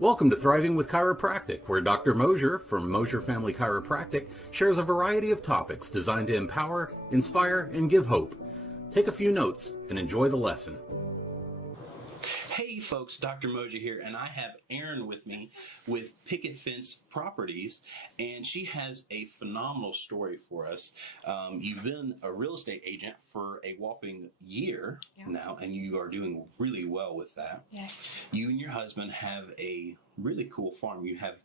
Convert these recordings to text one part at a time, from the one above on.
Welcome to Thriving with Chiropractic, where Dr. Mosier from Mosier Family Chiropractic shares a variety of topics designed to empower, inspire, and give hope. Take a few notes and enjoy the lesson. Hey folks, Dr. Mosier here, and I have Erin with me with Picket Fence Properties, and she has a phenomenal story for us. You've been a real estate agent for a whopping year now, and you are doing really well with that. Yes. You and your husband have a really cool farm. You have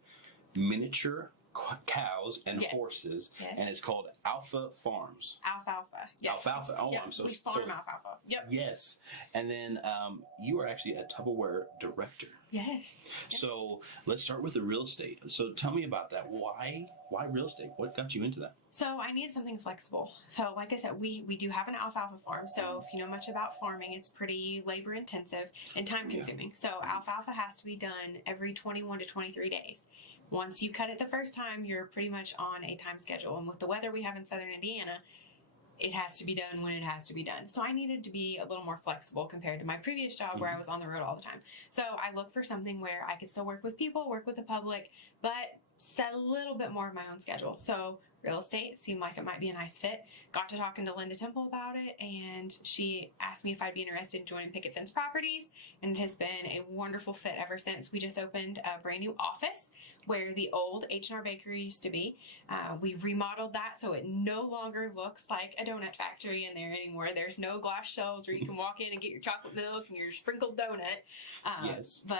miniature cows and horses, and it's called Alpha Farms. Alfalfa. Yes. Alfalfa. Oh, I'm so we farm alfalfa. Yep. Yes. And then you are actually a Tupperware director. Yes. So let's start with the real estate. So tell me about that. Why real estate? What got you into that? So I needed something flexible. So like I said, we do have an alfalfa farm. So if you know much about farming, it's pretty labor intensive and time consuming. So alfalfa has to be done every 21 to 23 days. Once you cut it the first time, you're pretty much on a time schedule. And with the weather we have in southern Indiana, it has to be done when it has to be done. So I needed to be a little more flexible compared to my previous job where I was on the road all the time. So I looked for something where I could still work with people, work with the public, but set a little bit more of my own schedule. So real estate seemed like it might be a nice fit. Got to talking to Linda Temple about it, and she asked me if I'd be interested in joining Picket Fence Properties, and it has been a wonderful fit ever since. We just opened a brand new office where the old H&R Bakery used to be. We remodeled that so it no longer looks like a donut factory in there anymore. There's no glass shelves where you can walk in and get your chocolate milk and your sprinkled donut. Yes. But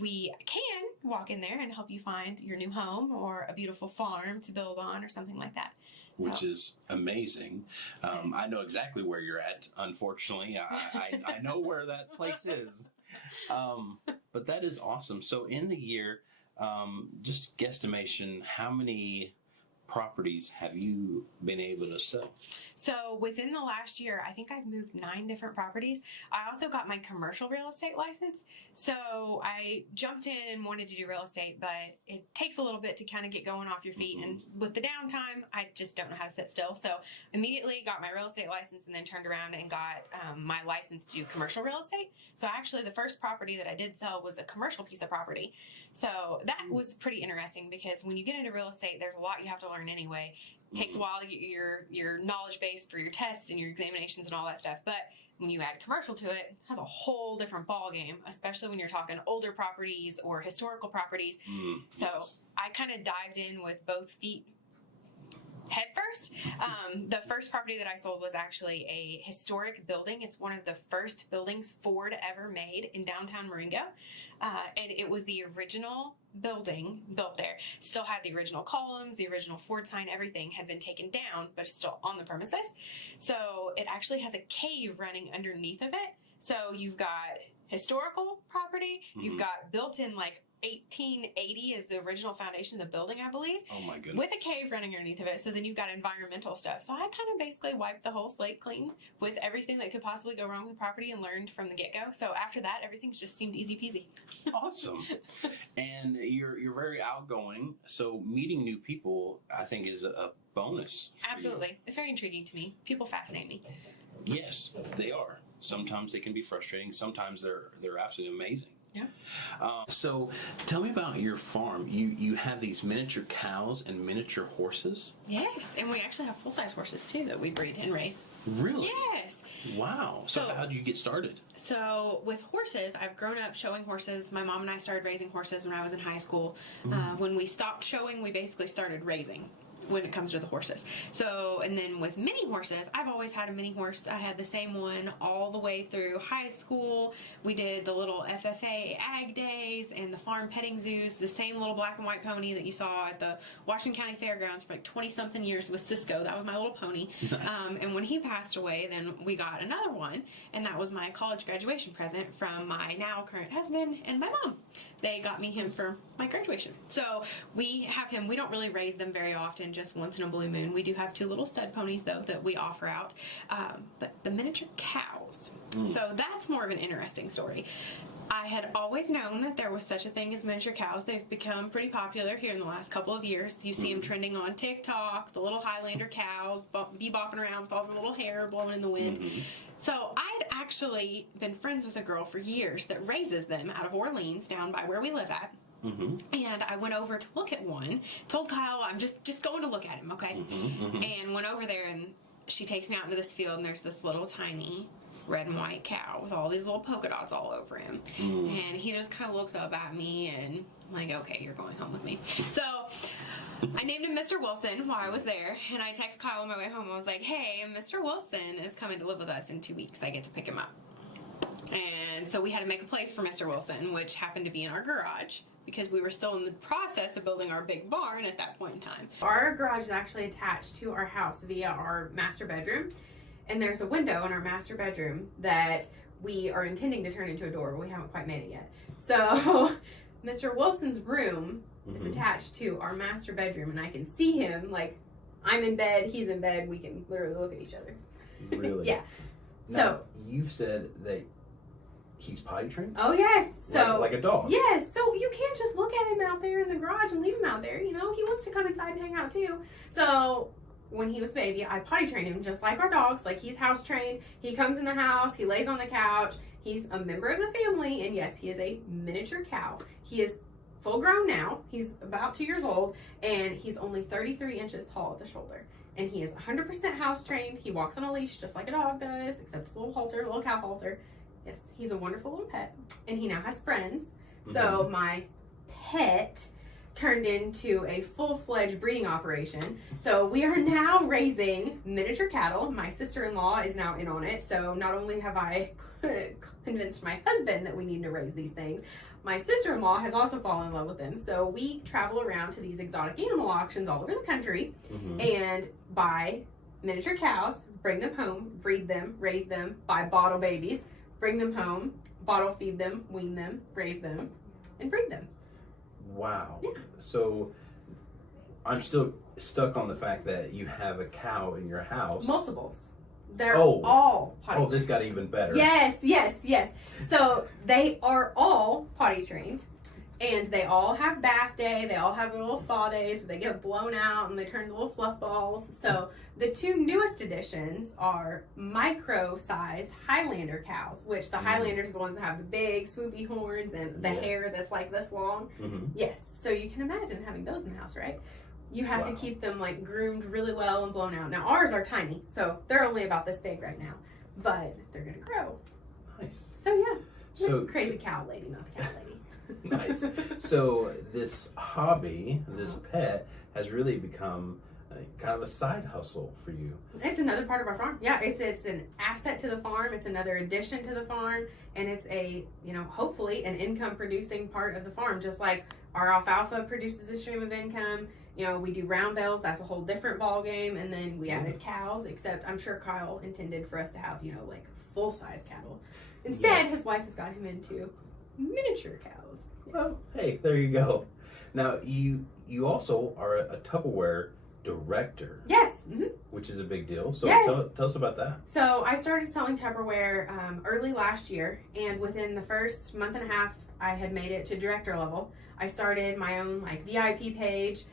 we can walk in there and help you find your new home or a beautiful farm to build on or something like that. Which is amazing. I know exactly where you're at, unfortunately. I know where that place is. But that is awesome. So in the year, just guesstimation, how many properties have you been able to sell? So within the last year, I think I've moved 9 different properties. I also got my commercial real estate license. So I jumped in and wanted to do real estate, but it takes a little bit to kind of get going off your feet. And with the downtime, I just don't know how to sit still. So immediately got my real estate license and then turned around and got my license to do commercial real estate. So actually the first property that I did sell was a commercial piece of property. So that was pretty interesting because when you get into real estate, there's a lot you have to learn anyway. It takes a while to get your knowledge base for your tests and your examinations and all that stuff. But when you add commercial to it, it has a whole different ball game, especially when you're talking older properties or historical properties. So I kind of dived in with both feet head first. The first property that I sold was actually a historic building. It's one of the first buildings Ford ever made in downtown Marengo. And it was the original building built there. Still had the original columns, the original Ford sign, everything had been taken down, but it's still on the premises. So it actually has a cave running underneath of it. So you've got historical property, you've got built-in like 1880 is the original foundation of the building, I believe. Oh my goodness. With a cave running underneath of it. So then you've got environmental stuff. So I kind of basically wiped the whole slate clean with everything that could possibly go wrong with the property and learned from the get-go. So after that, everything just seemed easy peasy. Awesome. And you're very outgoing. So meeting new people, I think, is a bonus. Absolutely. It's very intriguing to me. People fascinate me. Yes, they are. Sometimes they can be frustrating. Sometimes they're absolutely amazing. Yeah. So tell me about your farm. You have these miniature cows and miniature horses? Yes, and we actually have full-size horses too that we breed and raise. Really? Yes. Wow. So how did you get started? So with horses, I've grown up showing horses. My mom and I started raising horses when I was in high school. When we stopped showing, we basically started raising when it comes to the horses. So, and then with mini horses, I've always had a mini horse. I had the same one all the way through high school. We did the little FFA ag days and the farm petting zoos, the same little black and white pony that you saw at the Washington County Fairgrounds for like 20-something years with Cisco. That was my little pony. Nice. And when he passed away, then we got another one, and that was my college graduation present from my now current husband and my mom. They got me him for my graduation. So we have him. We don't really raise them very often, just once in a blue moon. We do have 2 little stud ponies, though, that we offer out. But the miniature cows. So that's more of an interesting story. I had always known that there was such a thing as miniature cows. They've become pretty popular here in the last couple of years. You see them trending on TikTok, the little Highlander cows, bopping around with all their little hair blowing in the wind. So I'd actually been friends with a girl for years that raises them out of Orleans, down by where we live at. And I went over to look at one, told Kyle I'm just going to look at him, okay? And went over there, and she takes me out into this field, and there's this little tiny red and white cow with all these little polka dots all over him. And he just kind of looks up at me, and I'm like, okay, you're going home with me. So I named him Mr. Wilson while I was there, and I text Kyle on my way home. I was like, hey, Mr. Wilson is coming to live with us in 2 weeks. I get to pick him up. And so we had to make a place for Mr. Wilson, which happened to be in our garage, because we were still in the process of building our big barn at that point in time. Our garage is actually attached to our house via our master bedroom, and there's a window in our master bedroom that we are intending to turn into a door, but we haven't quite made it yet. So Mr. Wilson's room is attached to our master bedroom, and I can see him, like, I'm in bed, he's in bed, we can literally look at each other. Really? Yeah. Now, so you've said that he's potty trained? Oh, yes. So like a dog? Yes. So you can't just look at him out there in the garage and leave him out there. You know, he wants to come inside and hang out too. So when he was a baby, I potty trained him just like our dogs. Like, he's house trained. He comes in the house. He lays on the couch. He's a member of the family. And yes, he is a miniature cow. He is full grown now. He's about 2 years old. And he's only 33 inches tall at the shoulder. And he is 100% house trained. He walks on a leash just like a dog does, except it's a little halter, a little cow halter. Yes, he's a wonderful little pet, and he now has friends. So my pet turned into a full-fledged breeding operation. So we are now raising miniature cattle. My sister-in-law is now in on it. So not only have I convinced my husband that we need to raise these things, my sister-in-law has also fallen in love with them. So we travel around to these exotic animal auctions all over the country and buy miniature cows, bring them home, breed them, raise them, buy bottle babies, bring them home, bottle feed them, wean them, raise them, and breed them. Wow. Yeah. So I'm still stuck on the fact that you have a cow in your house. Multiples. They're all potty trained. Oh, this got even better. Yes. So they are all potty trained. And they all have bath day. They all have their little spa days where they get blown out and they turn into little fluff balls. So the two newest additions are micro-sized Highlander cows, which the Highlanders are the ones that have the big swoopy horns and the hair that's like this long. Yes. So you can imagine having those in the house, right? You have to keep them like groomed really well and blown out. Now ours are tiny, so they're only about this big right now, but they're gonna grow. Nice. So yeah. So crazy cow lady, not the cat lady. Nice. So this hobby, this pet, has really become kind of a side hustle for you. It's another part of our farm. Yeah, it's an asset to the farm. It's another addition to the farm, and it's a, hopefully an income producing part of the farm. Just like our alfalfa produces a stream of income. We do round bells. That's a whole different ball game. And then we added cows. Except I'm sure Kyle intended for us to have like full size cattle. Instead, his wife has got him into miniature cows. Yes. Well, hey, there you go. Now you also are a Tupperware director. Yes. Which is a big deal. So yes. tell us about that. So I started selling Tupperware early last year, and within the first month and a half, I had made it to director level. I started my own VIP page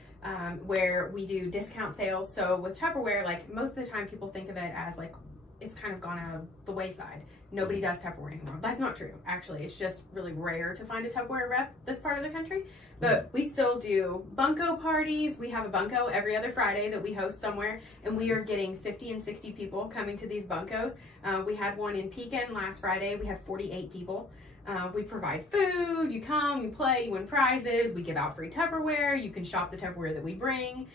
where we do discount sales. So with Tupperware, most of the time people think of it as it's kind of gone out of the wayside. Nobody does Tupperware anymore. That's not true. Actually, it's just really rare to find a Tupperware rep this part of the country. But we still do bunko parties. We have a bunko every other Friday that we host somewhere, and we are getting 50 and 60 people coming to these bunkos. We had one in Pekin last Friday. We had 48 people. We provide food. You come, you play, you win prizes. We give out free Tupperware. You can shop the Tupperware that we bring.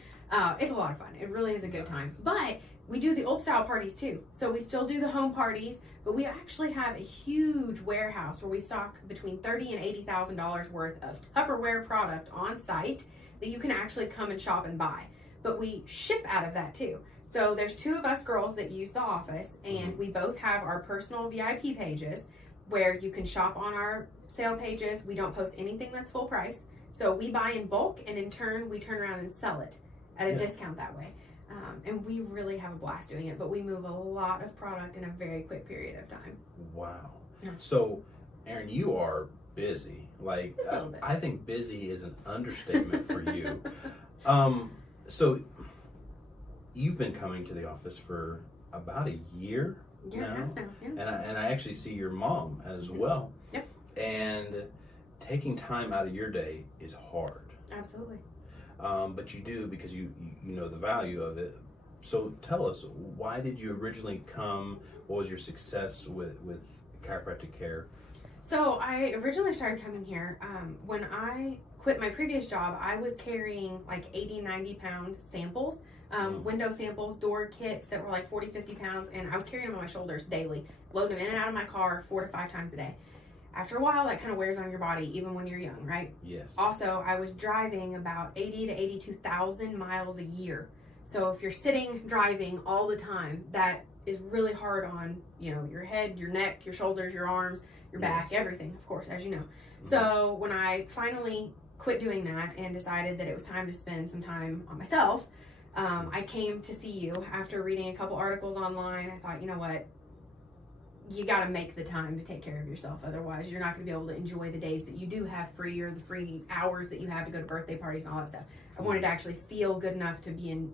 It's a lot of fun. It really is a good time. But we do the old style parties too. So we still do the home parties, but we actually have a huge warehouse where we stock between $30,000 and $80,000 worth of Tupperware product on site that you can actually come and shop and buy. But we ship out of that too. So there's two of us girls that use the office, and we both have our personal VIP pages where you can shop on our sale pages. We don't post anything that's full price. So we buy in bulk, and in turn we turn around and sell it at a discount that way. And we really have a blast doing it, but we move a lot of product in a very quick period of time. Wow. Yeah. So, Erin, you are busy. Just a little bit. I think busy is an understatement for you. So, you've been coming to the office for about a year now. Yeah. And I actually see your mom as well. Yep. And taking time out of your day is hard. Absolutely. But you do because you know the value of it. So tell us, why did you originally come? What was your success with chiropractic care? So I originally started coming here when I quit my previous job. I was carrying like 80, 90 pound samples, window samples, door kits that were like 40, 50 pounds, and I was carrying them on my shoulders daily, loading them in and out of my car 4 to 5 times a day. After a while, that kind of wears on your body, even when you're young, right? Yes. Also, I was driving about 80 to 82,000 miles a year. So if you're sitting driving all the time, that is really hard on, you know, your head, your neck, your shoulders, your arms, your back, everything, of course, as you know. So when I finally quit doing that and decided that it was time to spend some time on myself, I came to see you after reading a couple articles online. I thought, you know what? You got to make the time to take care of yourself. Otherwise, you're not going to be able to enjoy the days that you do have free, or the free hours that you have to go to birthday parties and all that stuff. I wanted to actually feel good enough to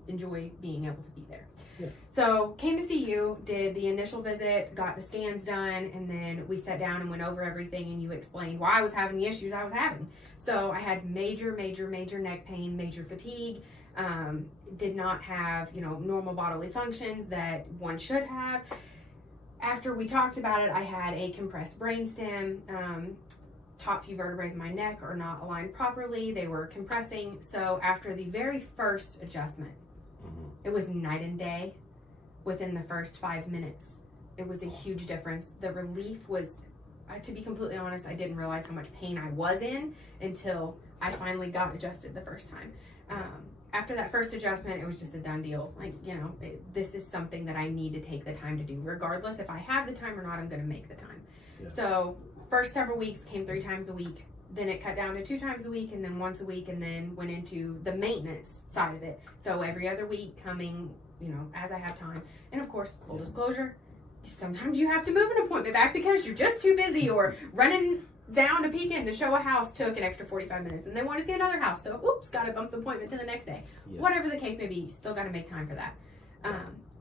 enjoy being able to be there. Yeah. So came to see you, did the initial visit, got the scans done, and then we sat down and went over everything, and you explained why I was having the issues I was having. So I had major neck pain, major fatigue, did not have, you know, normal bodily functions that one should have. After we talked about it, I had a compressed brainstem. Top few vertebrae in my neck are not aligned properly. They were compressing. So after the very first adjustment, it was night and day within the first 5 minutes. It was a huge difference. The relief was, to be completely honest, I didn't realize how much pain I was in until I finally got adjusted the first time. After that first adjustment, it was just a done deal. Like, you know, this is something that I need to take the time to do. Regardless if I have the time or not, I'm going to make the time. Yeah. So first several weeks came 3 times a week. Then it cut down to 2 times a week, and then once a week, and then went into the maintenance side of it. So every other week coming, you know, as I have time. And of course, full disclosure, sometimes you have to move an appointment back because you're just too busy, or running down to Pekin to show a house took an extra 45 minutes, and they want to see another house, so oops, got to bump the appointment to the next day. Yes. Whatever the case may be, you still got to make time for that.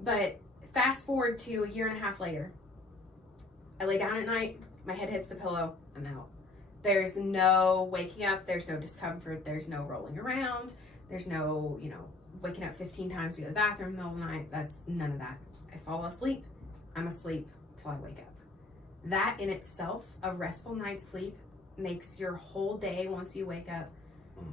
But fast forward to 1.5 years later, I lay down at night, my head hits the pillow, I'm out. There's no waking up, there's no discomfort, there's no rolling around, there's no, you know, waking up 15 times to go to the bathroom in the middle of the night. That's none of that. I fall asleep, I'm asleep till I wake up. That in itself, a restful night's sleep, makes your whole day once you wake up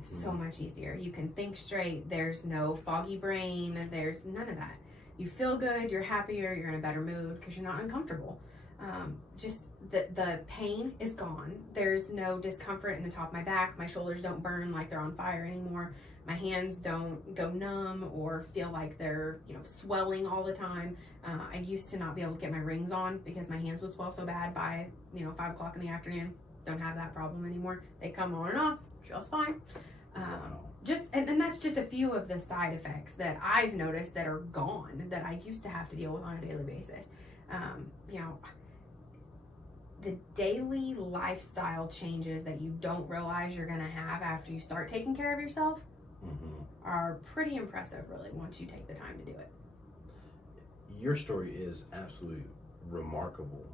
so much easier. You can think straight. There's no foggy brain. There's none of that. You feel good. You're happier. You're in a better mood because you're not uncomfortable. Just the pain is gone. There's no discomfort in the top of my back. My shoulders don't burn like they're on fire anymore. My hands don't go numb or feel like they're, you know, swelling all the time. I used to not be able to get my rings on because my hands would swell so bad by, you know, 5 o'clock in the afternoon. Don't have that problem anymore. They come on and off just fine. And that's just a few of the side effects that I've noticed that are gone that I used to have to deal with on a daily basis. You know, the daily lifestyle changes that you don't realize you're going to have after you start taking care of yourself are pretty impressive, really, once you take the time to do it. Your story is absolutely remarkable,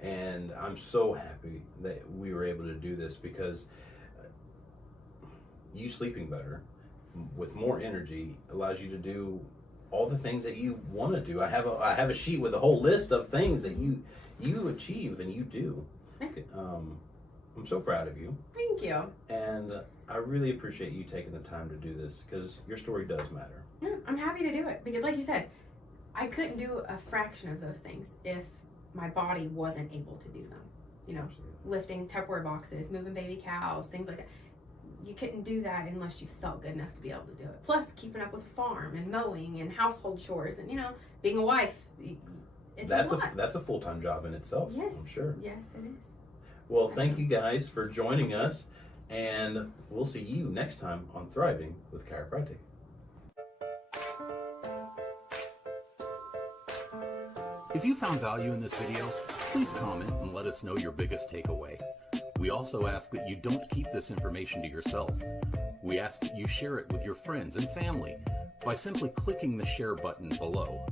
and I'm so happy that we were able to do this, because you sleeping better with more energy allows you to do all the things that you want to do. I have a sheet with a whole list of things that you achieve and you do. I'm so proud of you. Thank you. And I really appreciate you taking the time to do this, because your story does matter. Yeah, I'm happy to do it because, like you said, I couldn't do a fraction of those things if my body wasn't able to do them. You know, lifting Tupperware boxes, moving baby cows, things like that. You couldn't do that unless you felt good enough to be able to do it. Plus, keeping up with the farm and mowing and household chores and, you know, being a wife. That's a full-time job in itself. Yes, I'm sure. Yes, it is. Well, thank you guys for joining us, and we'll see you next time on Thriving with Chiropractic. If you found value in this video, please comment and let us know your biggest takeaway. We also ask that you don't keep this information to yourself. We ask that you share it with your friends and family by simply clicking the share button below.